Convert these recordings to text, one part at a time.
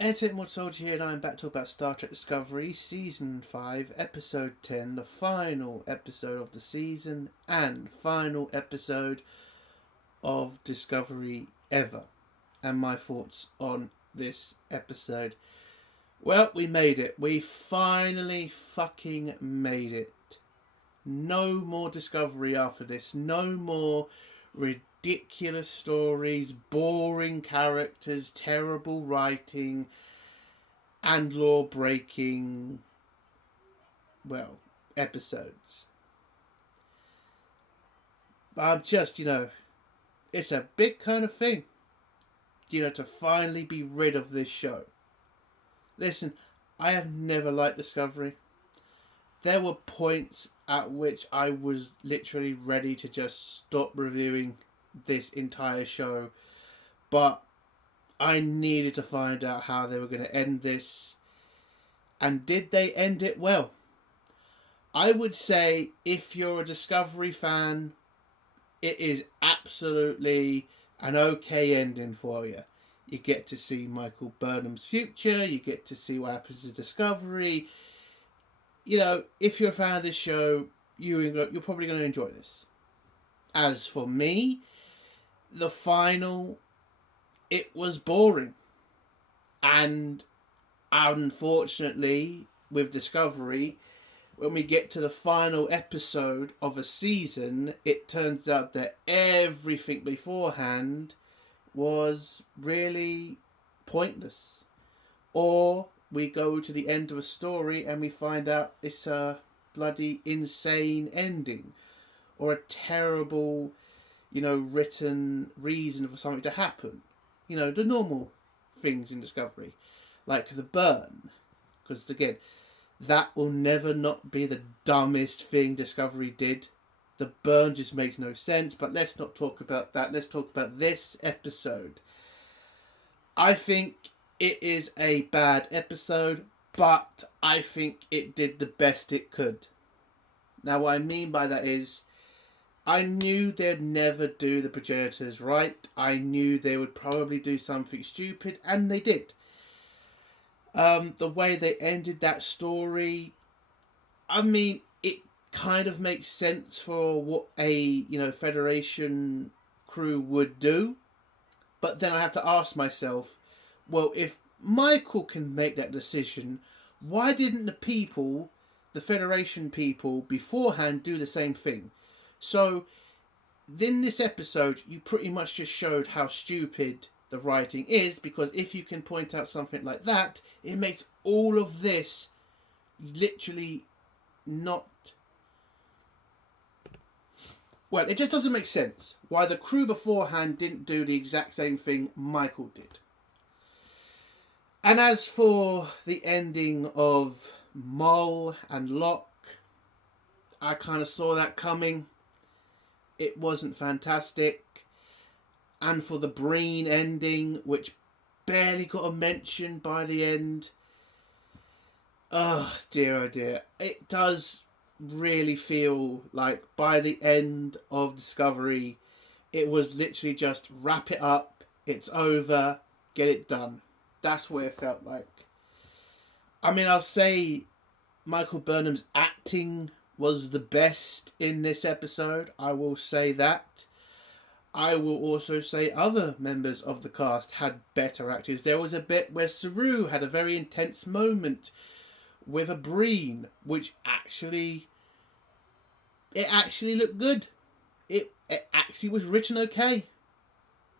Entertainment Soldier here, and I'm back to talk about Star Trek Discovery Season 5, Episode 10, the final episode of the season, and final episode of Discovery ever, and my thoughts on this episode. Well, we made it. We finally fucking made it. No more Discovery after this. No more ridiculous stories, boring characters, terrible writing, and law breaking, well, episodes. I'm just, it's a big kind of thing, to finally be rid of this show. Listen, I have never liked Discovery. There were points at which I was literally ready to just stop reviewing this entire show, but I needed to find out how they were going to end this, and did they end it well? I would say if you're a Discovery fan, it is absolutely an okay ending for you. You get to see Michael Burnham's future, you get to see what happens to Discovery. If you're a fan of this show, you're probably going to enjoy this. As for me, the final, it was boring. And unfortunately, with Discovery, when we get to the final episode of a season, it turns out that everything beforehand was really pointless. Or we go to the end of a story and we find out it's a bloody insane ending, or a terrible, written reason for something to happen. The normal things in Discovery, like the burn, because again, that will never not be the dumbest thing Discovery did. The burn just makes no sense, but let's not talk about that. Let's talk about this episode. I think it is a bad episode, but I think it did the best it could. Now, what I mean by that is, I knew they'd never do the Progenitors right. I knew they would probably do something stupid, and they did. The way they ended that story, it kind of makes sense for what a Federation crew would do. But then I have to ask myself, well, if Michael can make that decision, why didn't the Federation people beforehand, do the same thing? So, in this episode, you pretty much just showed how stupid the writing is, because if you can point out something like that, it makes all of this literally not... Well, it just doesn't make sense why the crew beforehand didn't do the exact same thing Michael did. And as for the ending of Mull and Locke, I kind of saw that coming. It wasn't fantastic. And for the Breen ending, which barely got a mention by the end, oh dear, it does really feel like by the end of Discovery, it was literally just wrap it up, it's over, get it done. That's what it felt like. I'll say Michael Burnham's acting was the best in this episode. I will say that. I will also say other members of the cast had better actors. There was a bit where Saru had a very intense moment with a Breen, which actually looked good. It actually was written okay.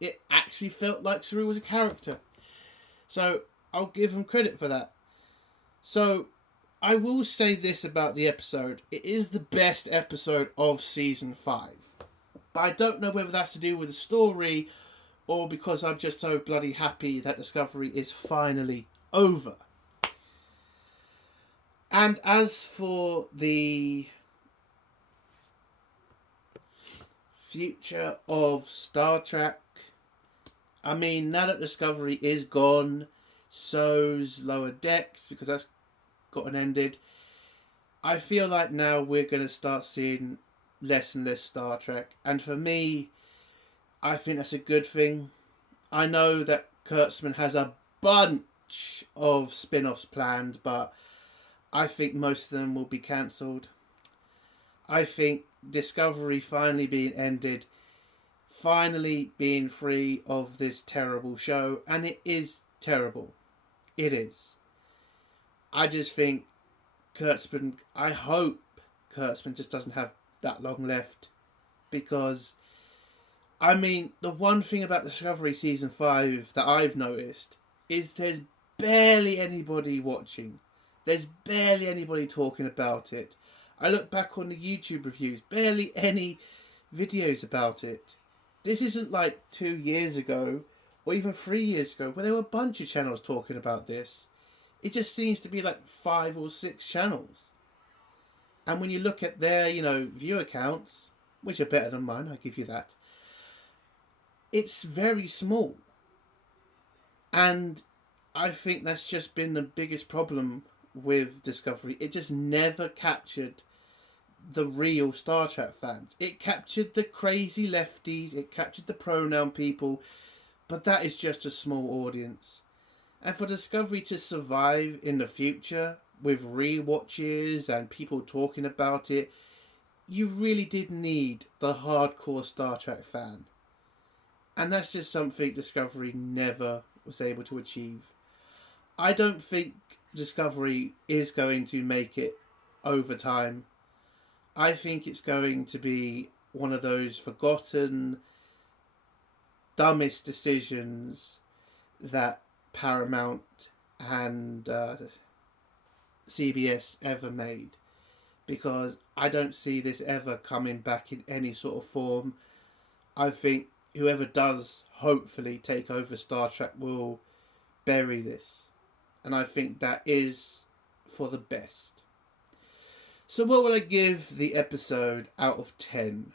It actually felt like Saru was a character. So I'll give him credit for that. So I will say this about the episode. It is the best episode of Season 5. But I don't know whether that's to do with the story or because I'm just so bloody happy that Discovery is finally over. And as for the future of Star Trek, now that Discovery is gone, so's Lower Decks, because that's gotten ended. I feel like now we're going to start seeing less and less Star Trek, and for me, I think that's a good thing. I know that Kurtzman has a bunch bunch of spin-offs planned, but I think most of them will be cancelled. I think Discovery finally being ended, finally being free of this terrible show, and it is terrible. It is. I just think Kurtzman, I hope Kurtzman just doesn't have that long left, because I mean, the one thing about Discovery Season 5 that I've noticed is there's barely anybody watching. There's barely anybody talking about it. I look back on the YouTube reviews, barely any videos about it. This isn't like 2 years ago, or even 3 years ago, where there were a bunch of channels talking about this. It just seems to be like 5 or 6 channels. And when you look at their, viewer counts, which are better than mine, I give you that, it's very small. And I think that's just been the biggest problem with Discovery. It just never captured the real Star Trek fans. It captured the crazy lefties, it captured the pronoun people, but that is just a small audience. And for Discovery to survive in the future with rewatches and people talking about it, you really did need the hardcore Star Trek fan. And that's just something Discovery never was able to achieve. I don't think Discovery is going to make it over time. I think it's going to be one of those forgotten, dumbest decisions that Paramount and CBS ever made. Because I don't see this ever coming back in any sort of form. I think whoever does hopefully take over Star Trek will bury this. And I think that is for the best. So what will I give the episode out of 10?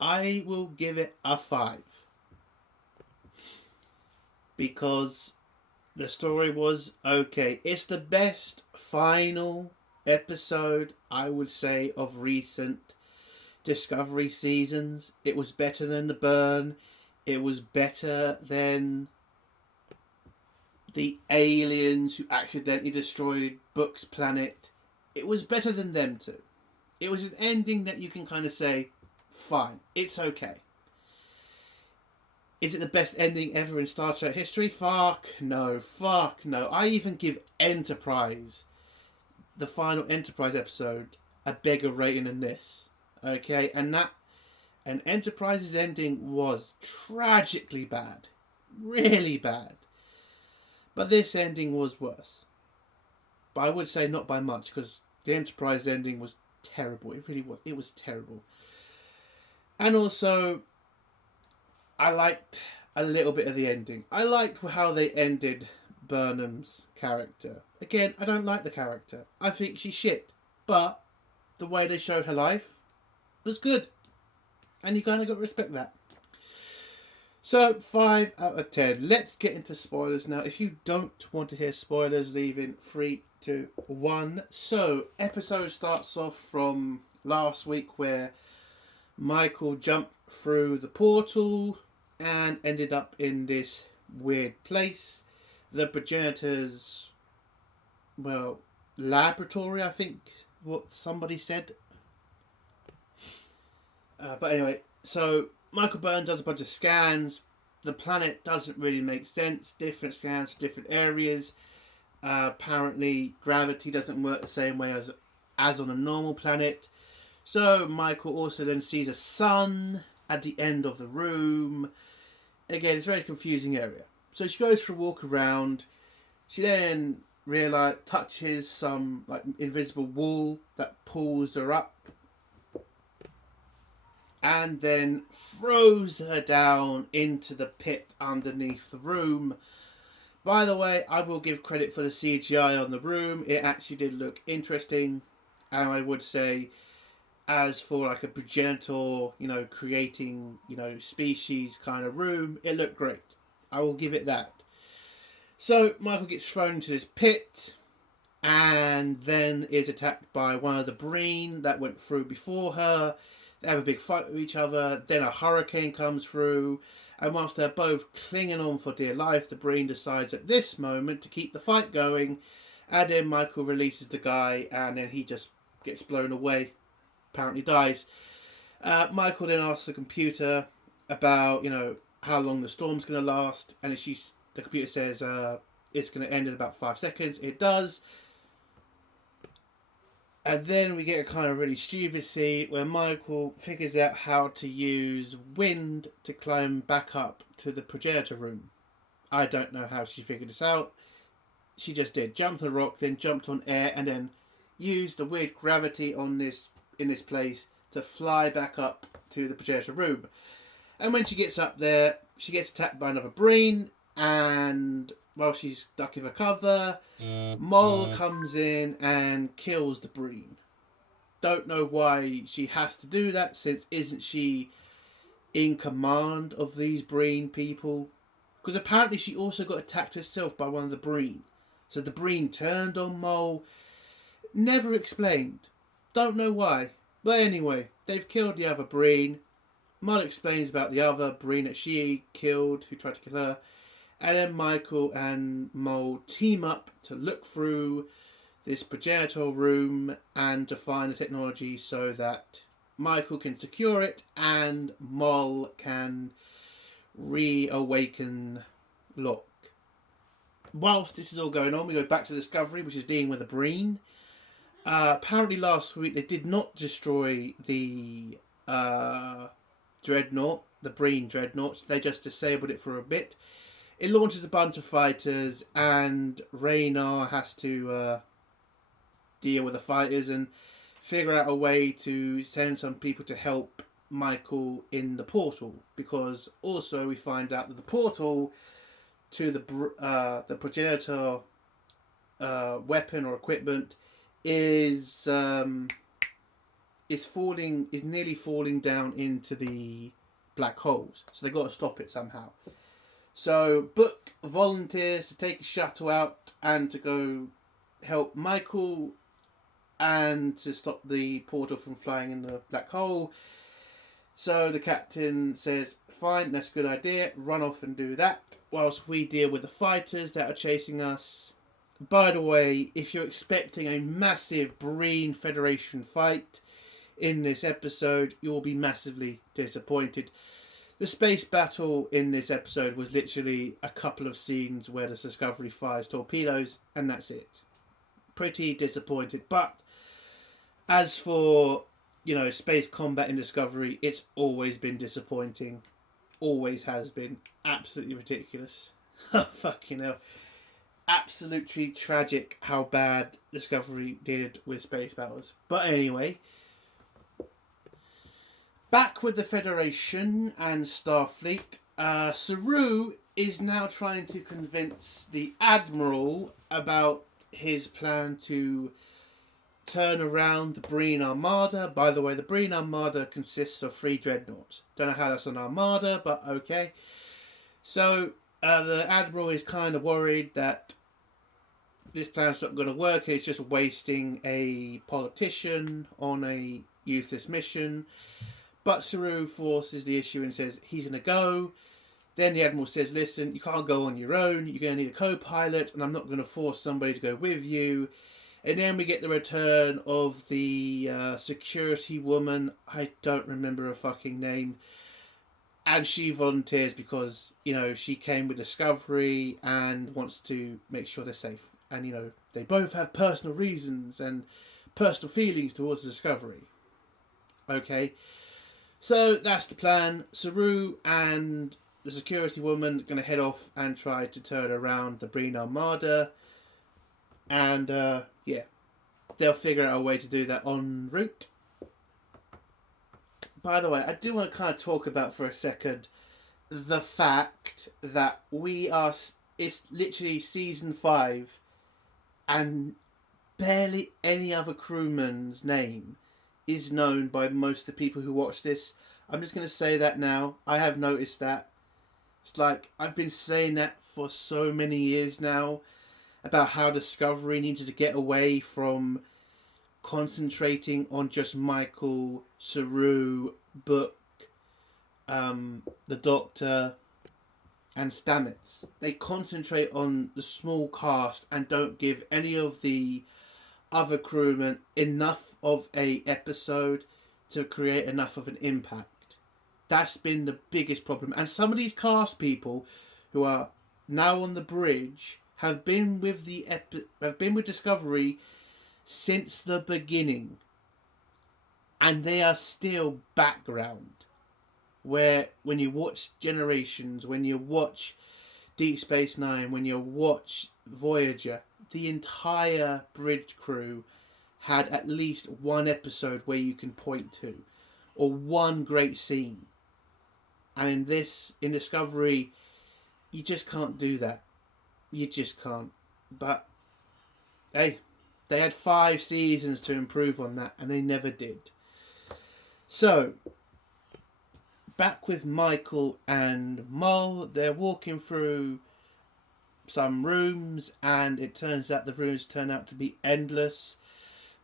I will give it a 5. Because the story was okay. It's the best final episode, I would say, of recent Discovery seasons. It was better than The Burn. It was better than the aliens who accidentally destroyed Book's planet. It was better than them too. It was an ending that you can kind of say, fine, it's okay. Is it the best ending ever in Star Trek history? Fuck no. I even give Enterprise, the final Enterprise episode, a bigger rating than this. Okay, and Enterprise's ending was tragically bad. Really bad. But this ending was worse. But I would say not by much, because the Enterprise ending was terrible. It really was. It was terrible. And also, I liked a little bit of the ending. I liked how they ended Burnham's character. Again, I don't like the character. I think she's shit. But the way they showed her life was good. And you kind of got to respect that. So, 5 out of 10. Let's get into spoilers now. If you don't want to hear spoilers, leave in 3, 2, 1. So, episode starts off from last week where Michael jumped through the portal and ended up in this weird place. The Progenitor's, laboratory, I think what somebody said. But anyway, so Michael Byrne does a bunch of scans. The planet doesn't really make sense. Different scans for different areas. Apparently, gravity doesn't work the same way as on a normal planet. So Michael also then sees a sun at the end of the room. Again, it's a very confusing area. So she goes for a walk around. She then touches some invisible wall that pulls her up. And then throws her down into the pit underneath the room. By the way, I will give credit for the CGI on the room. It actually did look interesting. And I would say, as for like a progenitor, creating, species kind of room, it looked great. I will give it that. So Michael gets thrown into this pit and then is attacked by one of the Breen that went through before her. They have a big fight with each other. Then a hurricane comes through And whilst they're both clinging on for dear life, the Breen decides at this moment to keep the fight going. And then Michael releases the guy, and then he just gets blown away. Apparently dies. Michael then asks the computer about, how long the storm's going to last. And the computer says it's going to end in about 5 seconds. It does. And then we get a kind of really stupid scene where Michael figures out how to use wind to climb back up to the Progenitor room. I don't know how she figured this out. She just did. Jumped on a rock, then jumped on air, and then used the weird gravity in this place to fly back up to the Progenitor room. And when she gets up there, she gets attacked by another Breen, and while she's ducking for cover, Moll comes in and kills the Breen. Don't know why she has to do that, since isn't she in command of these Breen people? Because apparently she also got attacked herself by one of the Breen. So the Breen turned on Moll. Never explained. Don't know why. But anyway, they've killed the other Breen. Moll explains about the other Breen that she killed, who tried to kill her. And then Michael and Moll team up to look through this Progenitor room and to find the technology so that Michael can secure it and Moll can reawaken Locke. Whilst this is all going on, we go back to Discovery, which is dealing with a Breen. Apparently last week they did not destroy the Dreadnought, the Breen Dreadnought. They just disabled it for a bit. It launches a bunch of fighters, and Raynar has to deal with the fighters and figure out a way to send some people to help Michael in the portal. Because also we find out that the portal to the Progenitor weapon or equipment is nearly falling down into the black holes. So they've got to stop it somehow. So Book volunteers to take a shuttle out and to go help Michael and to stop the portal from flying in the black hole. So the captain says, fine, that's a good idea, run off and do that, whilst we deal with the fighters that are chasing us. By the way, if you're expecting a massive Breen Federation fight in this episode, you'll be massively disappointed. The space battle in this episode was literally a couple of scenes where the Discovery fires torpedoes, and that's it. Pretty disappointed. But as for, space combat in Discovery, it's always been disappointing. Always has been. Absolutely ridiculous. Fucking hell. Absolutely tragic how bad Discovery did with space battles. But anyway, back with the Federation and Starfleet, Saru is now trying to convince the Admiral about his plan to turn around the Breen Armada. By the way, the Breen Armada consists of 3 dreadnoughts. Don't know how that's an armada, but okay. So the Admiral is kind of worried that this plan's not going to work. It's just wasting a politician on a useless mission. But Saru forces the issue and says he's going to go. Then the Admiral says, listen, you can't go on your own. You're going to need a co-pilot, and I'm not going to force somebody to go with you. And then we get the return of the security woman. I don't remember her fucking name. And she volunteers because, she came with Discovery and wants to make sure they're safe. And, they both have personal reasons and personal feelings towards the Discovery. Okay. So that's the plan. Saru and the security woman are going to head off and try to turn around the Breen Armada. And, they'll figure out a way to do that en route. By the way, I do want to kind of talk about for a second the fact that it's literally season 5 and barely any other crewman's name is known by most of the people who watch this. I'm just going to say that now. I have noticed that. It's like, I've been saying that for so many years now, about how Discovery needed to get away from concentrating on just Michael, Saru, Book, the Doctor, and Stamets. They concentrate on the small cast and don't give any of the other crewmen enough of a episode to create enough of an impact. That's been the biggest problem. And some of these cast people who are now on the bridge have been with Discovery since the beginning, and they are still background. Where when you watch Generations, when you watch Deep Space Nine, when you watch Voyager, the entire bridge crew had at least one episode where you can point to, or one great scene. And in Discovery, you just can't do that. You just can't. But hey, they had 5 seasons to improve on that, and they never did. So, back with Michael and Mull, they're walking through some rooms, and it turns out the rooms turn out to be endless.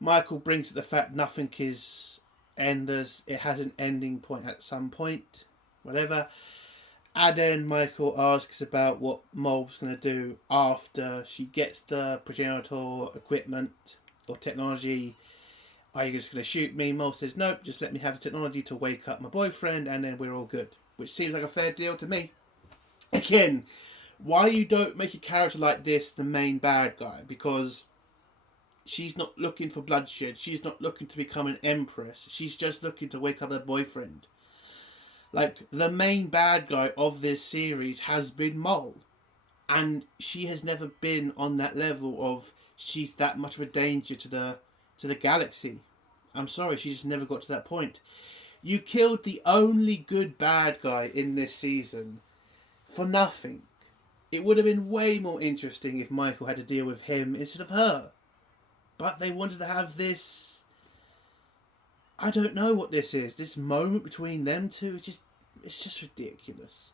Michael brings up the fact nothing is endless. It has an ending point at some point, whatever. And then Michael asks about what Mull's going to do after she gets the Progenitor equipment or technology. Are you just going to shoot me? Mull says, nope, just let me have the technology to wake up my boyfriend and then we're all good. Which seems like a fair deal to me. Again, why you don't make a character like this the main bad guy? Because she's not looking for bloodshed. She's not looking to become an empress. She's just looking to wake up her boyfriend. Like, the main bad guy of this series has been Mull. And she has never been on that level of she's that much of a danger to the galaxy. I'm sorry, she just never got to that point. You killed the only good bad guy in this season for nothing. It would have been way more interesting if Michael had to deal with him instead of her. But they wanted to have this... I don't know what this is. This moment between them two, it's just ridiculous.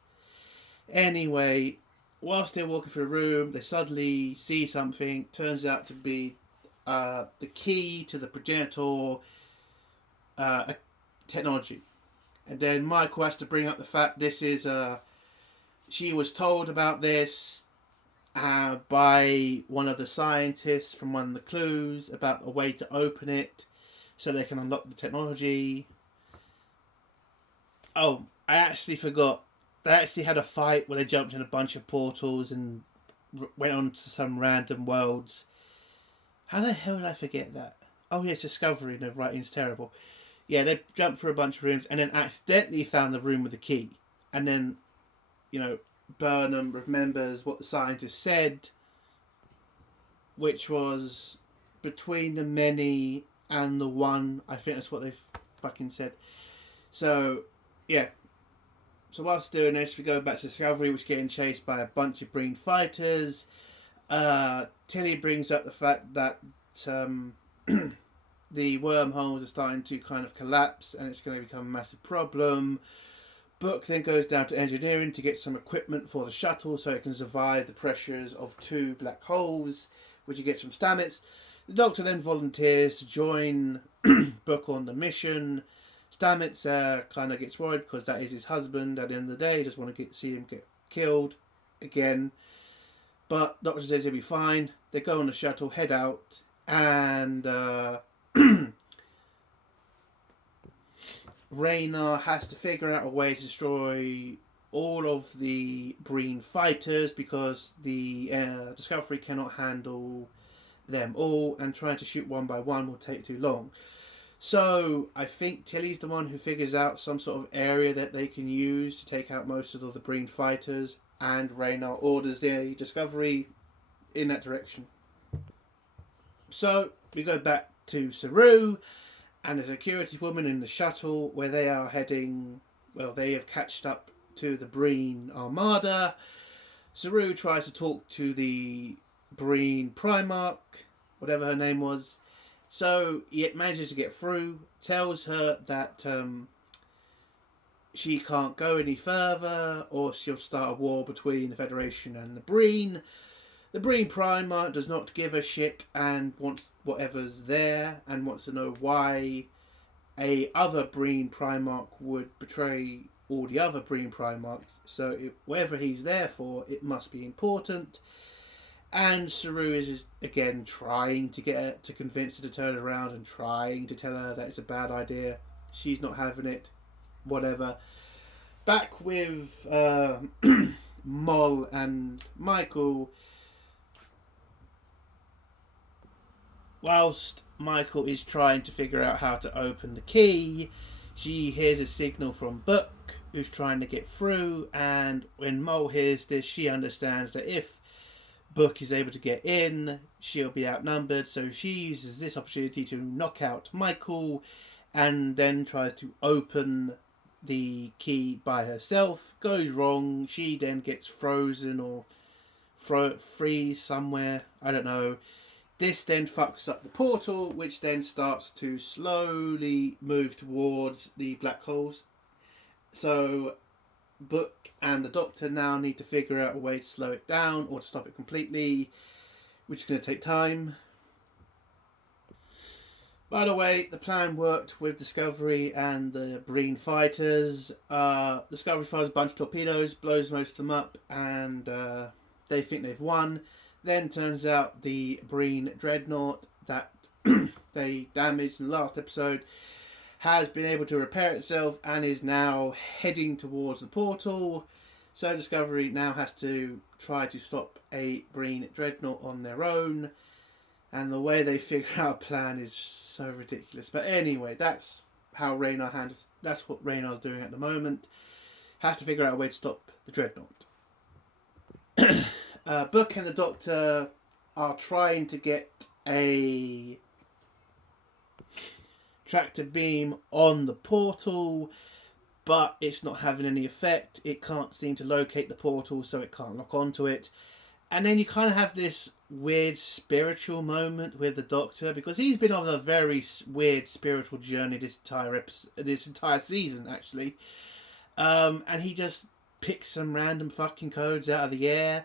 Anyway, whilst they're walking through a room, they suddenly see something. Turns out to be the key to the Progenitor technology. And then Michael has to bring up the fact this is she was told about this by one of the scientists from one of the clues about a way to open it so they can unlock the technology. Oh, I actually forgot. They actually had a fight where they jumped in a bunch of portals and went on to some random worlds. How the hell did I forget that? Oh, yes, Discovery. No, writing's terrible. Yeah, they jumped through a bunch of rooms and then accidentally found the room with the key. And then, Burnham remembers what the scientist said, which was between the many and the one. I think that's what they fucking said. So, yeah. So whilst doing this, we go back to Discovery, which is getting chased by a bunch of Breen fighters. Tilly brings up the fact that the wormholes are starting to kind of collapse and it's going to become a massive problem. Book then goes down to engineering to get some equipment for the shuttle so it can survive the pressures of 2 black holes, which he gets from Stamets. The Doctor then volunteers to join Book on the mission. Stamets kind of gets worried because that is his husband at the end of the day. He doesn't want to see him get killed again. But Doctor says he'll be fine. They go on the shuttle, head out, and Raynar has to figure out a way to destroy all of the Breen fighters because the Discovery cannot handle them all, and trying to shoot one by one will take too long. So I think Tilly's the one who figures out some sort of area that they can use to take out most of the Breen fighters, and Raynar orders the Discovery in that direction. So we go back to Saru and the security woman in the shuttle where they are heading. Well, they have catched up to the Breen armada. Saru tries to talk to the Breen Primarch, whatever her name was. So it manages to get through, tells her that she can't go any further or she'll start a war between the Federation and the Breen. The Breen Primarch does not give a shit and wants whatever's there and wants to know why a other Breen Primarch would betray all the other Breen Primarchs. So whatever he's there for, it must be important. And Saru is again trying to get her to convince her to turn around and trying to tell her that it's a bad idea. She's not having it. Whatever. Back with Moll and Michael. Whilst Michael is trying to figure out how to open the key, she hears a signal from Book, who's trying to get through, and when Moll hears this, she understands that if Book is able to get in, she'll be outnumbered, so she uses this opportunity to knock out Michael and then tries to open the key by herself. Goes wrong, she then gets frozen or freeze somewhere, I don't know. This then fucks up the portal, which then starts to slowly move towards the black holes. So Book and the Doctor now need to figure out a way to slow it down or to stop it completely, which is going to take time. By the way, the plan worked with Discovery and the Breen fighters. Discovery fires a bunch of torpedoes, blows most of them up, and they think they've won. Then turns out the Breen Dreadnought that they damaged in the last episode has been able to repair itself and is now heading towards the portal. So Discovery now has to try to stop a Breen Dreadnought on their own. And the way they figure out a plan is so ridiculous. But anyway, that's how Raynar handles. That's what Raynar's doing at the moment. Has to figure out a way to stop the Dreadnought. Book and the Doctor are trying to get a tractor beam on the portal, but it's not having any effect. It can't seem to locate the portal, so it can't lock onto it. And then you kind of have this weird spiritual moment with the Doctor, because he's been on a very weird spiritual journey this entire season, actually. And he just picks some random fucking codes out of the air,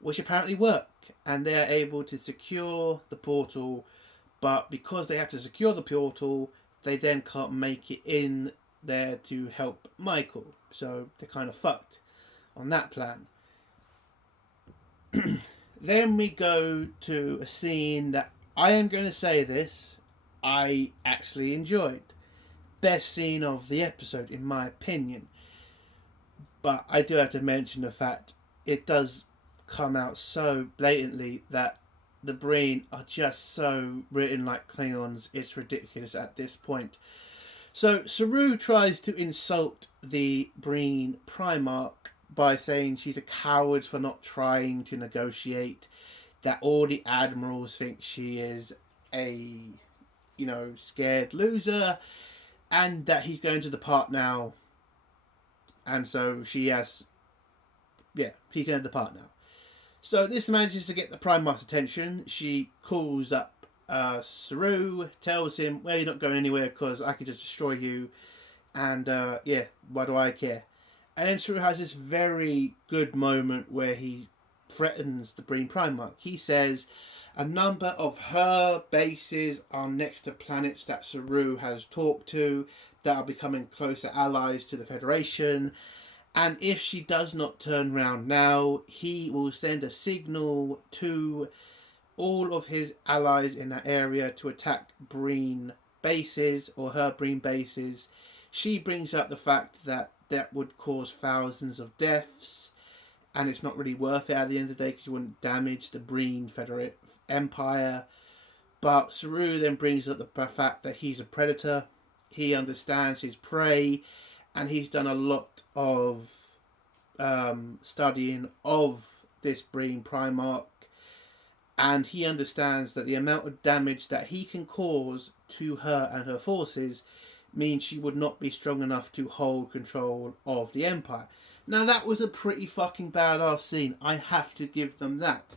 which apparently work, and they're able to secure the portal. But because they have to secure the portal, they then can't make it in there to help Michael. So they're kind of fucked on that plan. Then we go to a scene that I am going to say this, I actually enjoyed. Best scene of the episode, in my opinion. But I do have to mention the fact it does come out so blatantly that the Breen are just so written like Klingons. It's ridiculous at this point. So Saru tries to insult the Breen Primarch by saying she's a coward for not trying to negotiate, that all the admirals think she is a, scared loser, and that he's going to depart now. And so she can depart now. So this manages to get the Primarch's attention. She calls up Saru, tells him, well, you're not going anywhere because I can just destroy you. And why do I care? And then Saru has this very good moment where he threatens the Breen Primarch. He says a number of her bases are next to planets that Saru has talked to that are becoming closer allies to the Federation. And if she does not turn round now, he will send a signal to all of his allies in that area to attack Breen bases, or her Breen bases. She brings up the fact that would cause thousands of deaths, and it's not really worth it at the end of the day because you wouldn't damage the Breen Federate Empire. But Saru then brings up the fact that he's a predator. He understands his prey, and he's done a lot of studying of this Breen Primarch, and he understands that the amount of damage that he can cause to her and her forces means she would not be strong enough to hold control of the Empire. Now that was a pretty fucking badass scene, I have to give them that.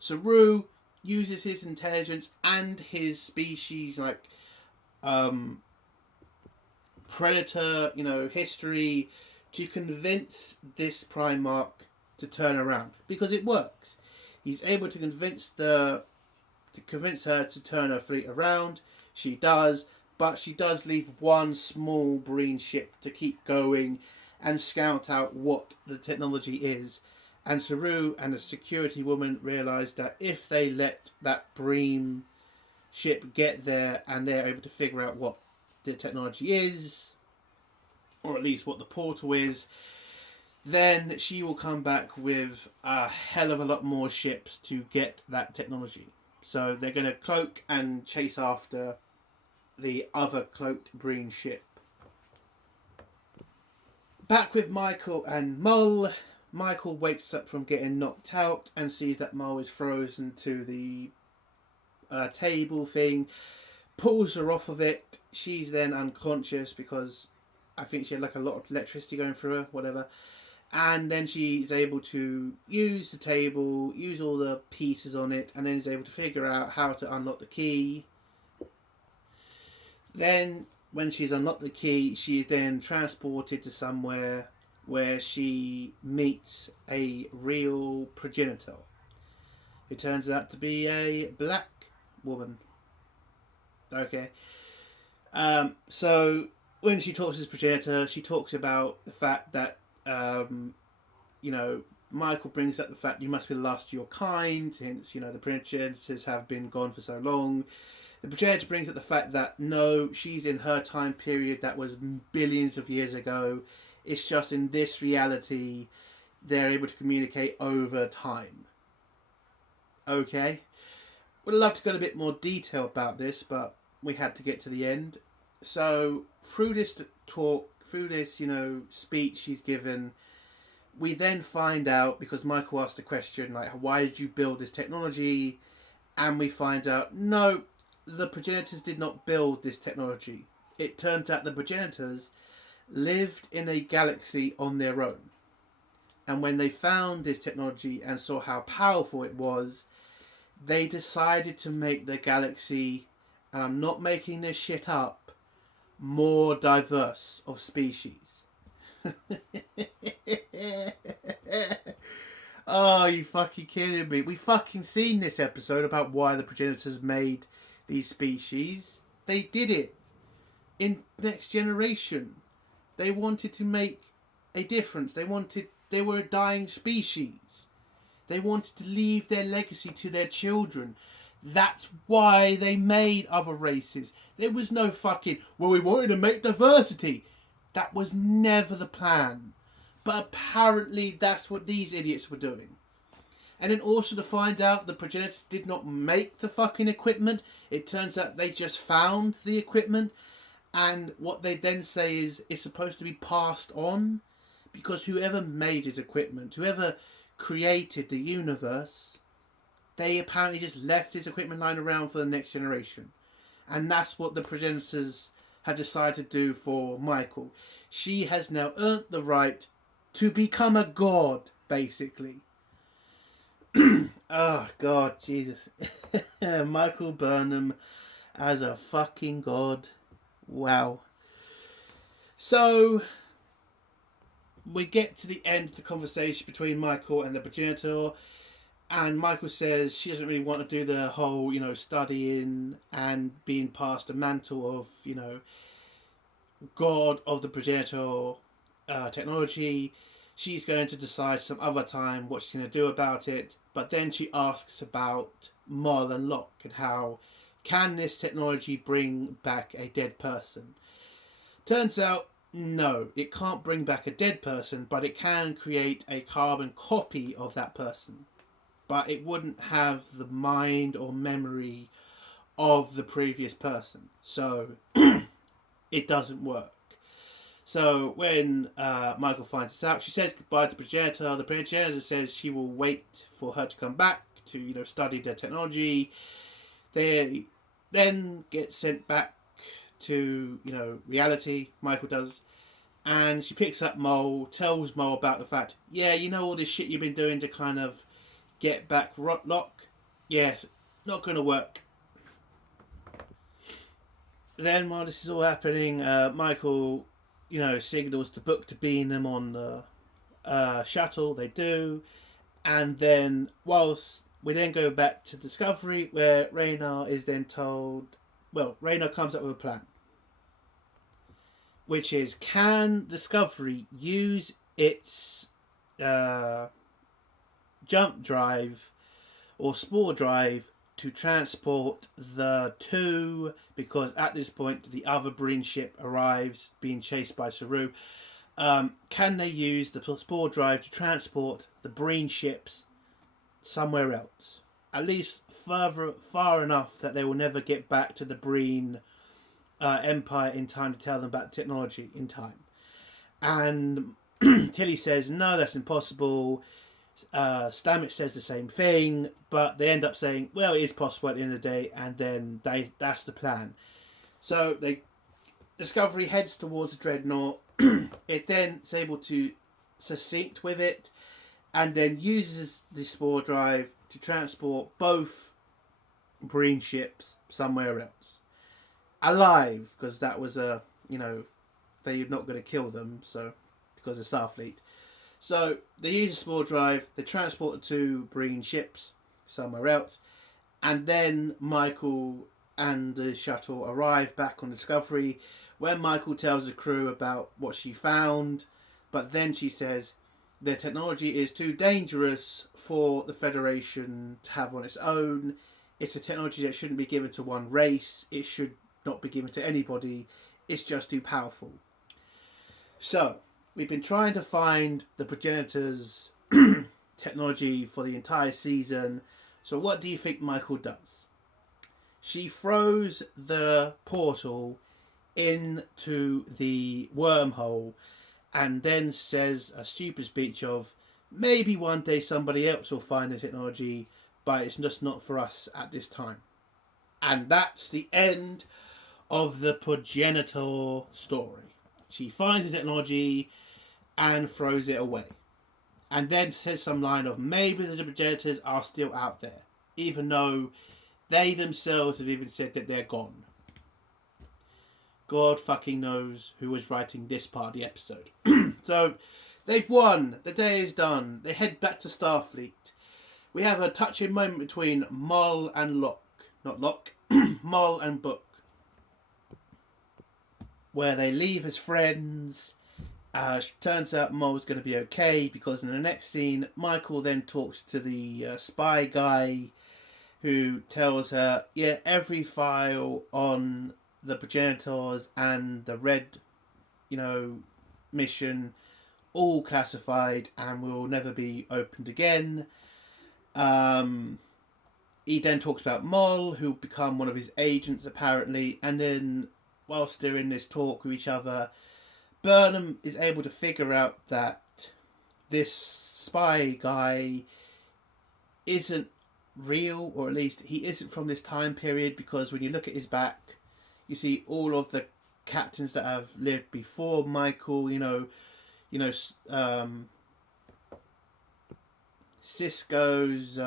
Saru uses his intelligence and his species predator, history to convince this Primarch to turn around, because it works. He's able to convince her to turn her fleet around. She does, but she does leave one small Breen ship to keep going, and scout out what the technology is. And Saru and a security woman realise that if they let that Bream ship get there and they're able to figure out what the technology is, or at least what the portal is, then she will come back with a hell of a lot more ships to get that technology. So they're going to cloak and chase after the other cloaked Bream ship. Back with Michael and Mull. Michael wakes up from getting knocked out and sees that Mull is frozen to the table thing, pulls her off of it. She's then unconscious because I think she had like a lot of electricity going through her, whatever. And then she's able to use the table, use all the pieces on it, and then is able to figure out how to unlock the key. Then, when she's unlocked the key, she's then transported to somewhere where she meets a real progenitor. It turns out to be a black woman. Okay. So, when she talks to this progenitor, she talks about the fact that Michael brings up the fact you must be the last of your kind, since, the progenitors have been gone for so long. The progenitor brings up the fact that no, she's in her time period that was billions of years ago. It's just in this reality they're able to communicate over time. Okay. Would love to go into a bit more detail about this, but we had to get to the end. So through this talk, through this, speech she's given, we then find out, because Michael asked the question, like, why did you build this technology? And we find out, no, the progenitors did not build this technology. It turns out the progenitors lived in a galaxy on their own. And when they found this technology and saw how powerful it was, they decided to make the galaxy, and I'm not making this shit up, more diverse of species. Oh, you fucking kidding me? We fucking seen this episode about why the progenitors made these species. They did it in Next Generation. They wanted to make a difference. They were a dying species. They wanted to leave their legacy to their children. That's why they made other races. There was no fucking, well, we wanted to make diversity. That was never the plan. But apparently that's what these idiots were doing. And then also to find out the progenitors did not make the fucking equipment. It turns out they just found the equipment. And what they then say is it's supposed to be passed on. Because whoever made his equipment, whoever created the universe, they apparently just left his equipment lying around for the next generation. And that's what the progenitors have decided to do for Michael. She has now earned the right to become a god, basically. Oh, God, Jesus. Michael Burnham as a fucking god. Wow. So, we get to the end of the conversation between Michael and the progenitor. And Michael says she doesn't really want to do the whole, studying and being passed the mantle of, God of the progenitor technology. She's going to decide some other time what she's going to do about it. But then she asks about Mull and Locke and how can this technology bring back a dead person? Turns out, no, it can't bring back a dead person, but it can create a carbon copy of that person. But it wouldn't have the mind or memory of the previous person. So it doesn't work. So when Michael finds this out, she says goodbye to the progenitor. The progenitor says she will wait for her to come back to, study the technology. They then get sent back to, reality. Michael does. And she picks up Mull, tells Mull about the fact, yeah, all this shit you've been doing to kind of get back Locke. Yeah, not going to work. Then while this is all happening, Michael, signals the book to beam them on the shuttle. They do. And then whilst we then go back to Discovery, where Raynar is then told, Raynar comes up with a plan. which is, can Discovery use its jump drive or spore drive to transport the two, because at this point the other Breen ship arrives being chased by Saru. Can they use the spore drive to transport the Breen ships somewhere else? At least far enough that they will never get back to the Breen Empire in time to tell them about the technology in time. And Tilly says, no, that's impossible. Stamets says the same thing, but they end up saying, well, it is possible at the end of the day, and then that's the plan. So Discovery heads towards the Dreadnought. It then is able to succinct with it, and then uses the spore drive to transport both Breen ships somewhere else. Alive, because that was they're not going to kill them, so because of Starfleet. So they use a spore drive, they transport the two Breen ships somewhere else, and then Michael and the shuttle arrive back on Discovery, where Michael tells the crew about what she found, but then she says the technology is too dangerous for the Federation to have on its own. It's a technology that shouldn't be given to one race. It should not be given to anybody. It's just too powerful. So we've been trying to find the Progenitor's technology for the entire season. So what do you think Michael does? She throws the portal into the wormhole and then says a stupid speech of, maybe one day somebody else will find the technology, but it's just not for us at this time. And that's the end of the Progenitor story. She finds the technology and throws it away. And then says some line of, maybe the Progenitors are still out there, even though they themselves have even said that they're gone. God fucking knows who was writing this part of the episode. So, they've won. The day is done. They head back to Starfleet. We have a touching moment between Mull and Locke. Not Locke. Mull and Book. Where they leave as friends. Turns out Mull's going to be okay, because in the next scene, Michael then talks to the spy guy, who tells her, yeah, every file on the Progenitors and the Red, mission, all classified and will never be opened again. He then talks about Mull, who'll become one of his agents apparently, and then whilst they're in this talk with each other, Burnham is able to figure out that this spy guy isn't real, or at least he isn't from this time period, because when you look at his back, you see all of the captains that have lived before Michael, Cisco's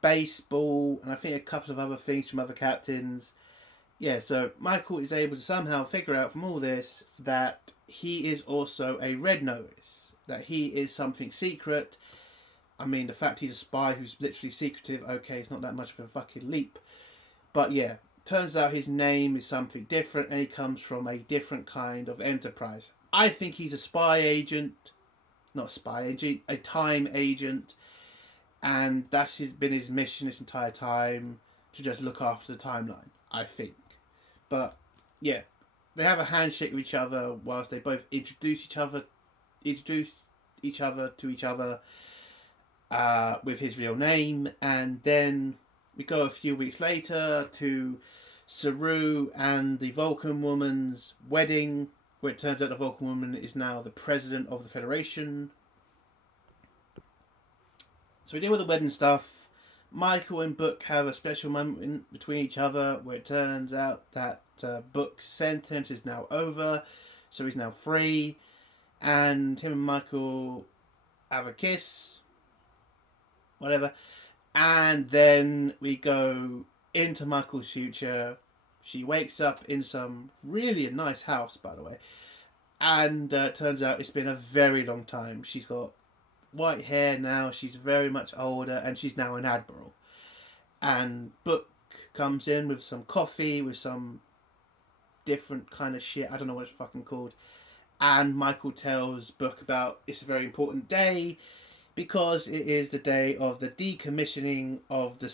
baseball, and I think a couple of other things from other captains. Yeah, so Michael is able to somehow figure out from all this that he is also a Red Notice, that he is something secret. I mean, the fact he's a spy who's literally secretive, okay, it's not that much of a fucking leap. But yeah, turns out his name is something different and he comes from a different kind of enterprise. I think he's a spy agent, not a spy agent, a time agent. And that's been his mission this entire time, to just look after the timeline, I think. But yeah, they have a handshake with each other whilst they both introduce each other to each other with his real name. And then we go a few weeks later to Saru and the Vulcan woman's wedding, where it turns out the Vulcan woman is now the president of the Federation. So we deal with the wedding stuff. Michael and Book have a special moment between each other, where it turns out that Book's sentence is now over, so he's now free, and him and Michael have a kiss, whatever, and then we go into Michael's future. She wakes up in some really nice house, by the way, and turns out it's been a very long time. She's got white hair now, she's very much older, and she's now an admiral. And Book comes in with some coffee, with some different kind of shit. I don't know what it's fucking called. And Michael tells Book about it's a very important day because it is the day of the decommissioning of the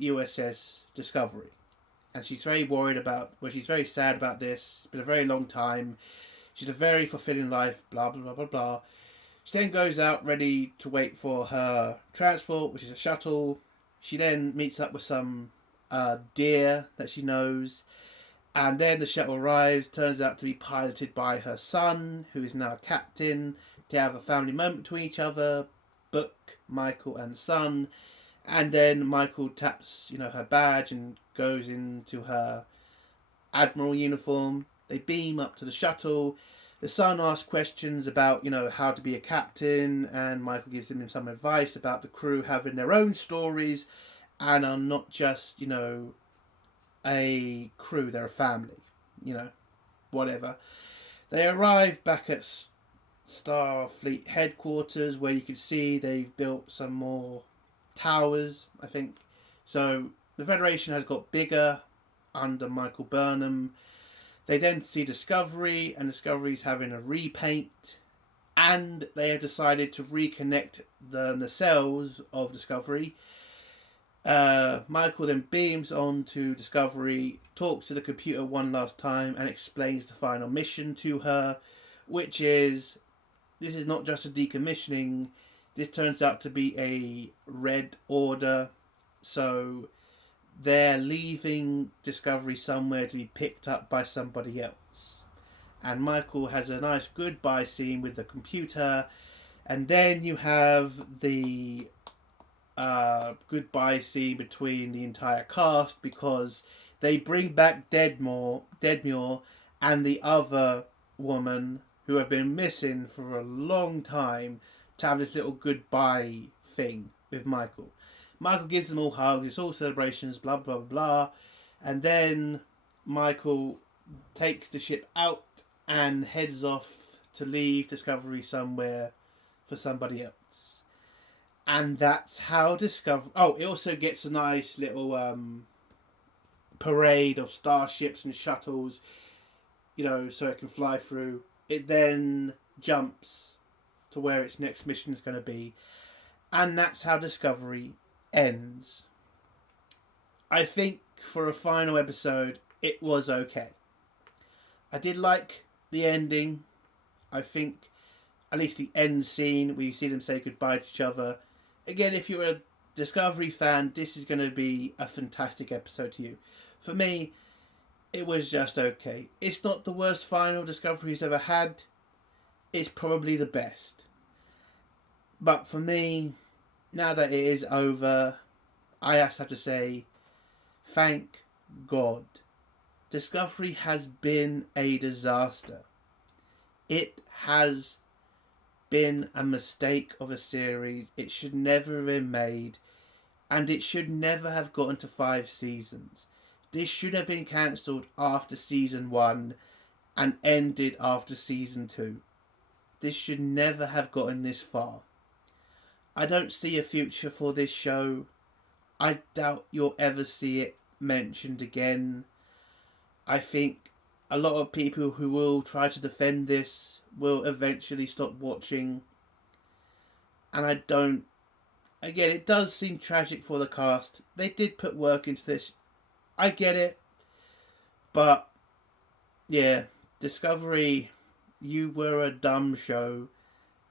USS Discovery. And she's very worried about, she's very sad about this. It's been a very long time. She's a very fulfilling life, blah, blah, blah, blah, blah. She then goes out ready to wait for her transport, which is a shuttle. She then meets up with some deer that she knows. And then the shuttle arrives, turns out to be piloted by her son, who is now a captain. They have a family moment between each other, Book, Michael and the son. And then Michael taps, her badge and goes into her admiral uniform. They beam up to the shuttle. The son asks questions about, how to be a captain, and Michael gives him some advice about the crew having their own stories and are not just, a crew, they're a family, whatever. They arrive back at Starfleet headquarters, where you can see they've built some more towers, I think. So the Federation has got bigger under Michael Burnham. They then see Discovery, and Discovery's having a repaint, and they have decided to reconnect the nacelles of Discovery. Michael then beams on to Discovery, talks to the computer one last time, and explains the final mission to her, which is, this is not just a decommissioning, this turns out to be a red order, so they're leaving Discovery somewhere to be picked up by somebody else. And Michael has a nice goodbye scene with the computer, and then you have the goodbye scene between the entire cast, because they bring back Deadmore and the other woman who have been missing for a long time to have this little goodbye thing with Michael. Michael gives them all hugs, it's all celebrations, blah, blah, blah, blah. And then Michael takes the ship out and heads off to leave Discovery somewhere for somebody else. And that's how Discovery... Oh, it also gets a nice little parade of starships and shuttles, so it can fly through. It then jumps to where its next mission is going to be. And that's how Discovery ends. I think for a final episode, it was okay. I did like the ending. I think at least the end scene where you see them say goodbye to each other. Again, if you're a Discovery fan, this is going to be a fantastic episode to you. For me, it was just okay. It's not the worst final Discovery's ever had. It's probably the best. But for me, now that it is over, I just have to say, thank God. Discovery has been a disaster. It has been a mistake of a series. It should never have been made, and it should never have gotten to 5 seasons. This should have been cancelled after season 1 and ended after season 2. This should never have gotten this far. I don't see a future for this show. I doubt you'll ever see it mentioned again. I think a lot of people who will try to defend this will eventually stop watching. And I don't... Again, it does seem tragic for the cast. They did put work into this. I get it. But, yeah, Discovery, you were a dumb show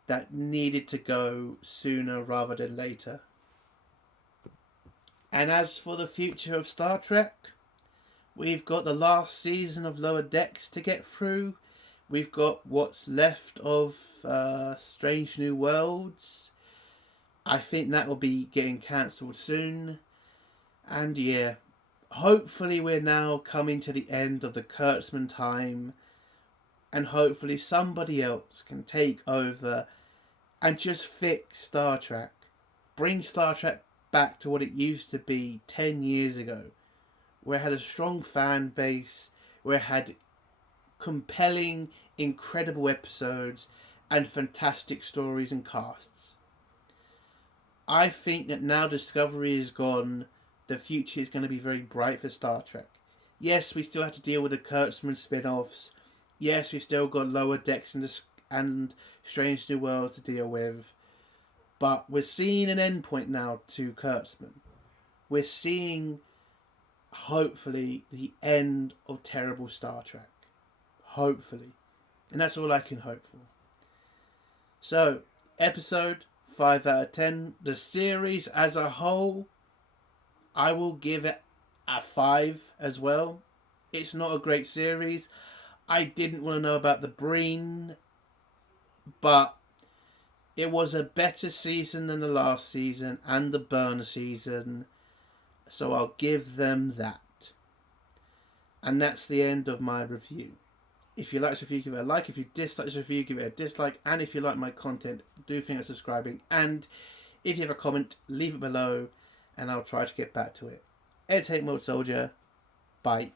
that needed to go sooner rather than later. And as for the future of Star Trek, we've got the last season of Lower Decks to get through. We've got what's left of Strange New Worlds. I think that will be getting cancelled soon. And yeah, hopefully we're now coming to the end of the Kurtzman time. And hopefully somebody else can take over and just fix Star Trek. Bring Star Trek back to what it used to be 10 years ago. Where it had a strong fan base. Where it had compelling, incredible episodes. And fantastic stories and casts. I think that now Discovery is gone, the future is going to be very bright for Star Trek. Yes, we still have to deal with the Kurtzman spin-offs. Yes, we've still got Lower Decks and Strange New Worlds to deal with. But we're seeing an endpoint now to Kurtzman. We're seeing, hopefully, the end of terrible Star Trek. Hopefully. And that's all I can hope for. So, episode 5 out of 10. The series as a whole, I will give it a 5 as well. It's not a great series. I didn't want to know about the Breen, but it was a better season than the last season and the Burner season, so I'll give them that. And that's the end of my review. If you like this review, give it a like. If you dislike this review, give it a dislike. And if you like my content, do think of subscribing. And if you have a comment, leave it below, and I'll try to get back to it. Entertainment Mode Soldier. Bye.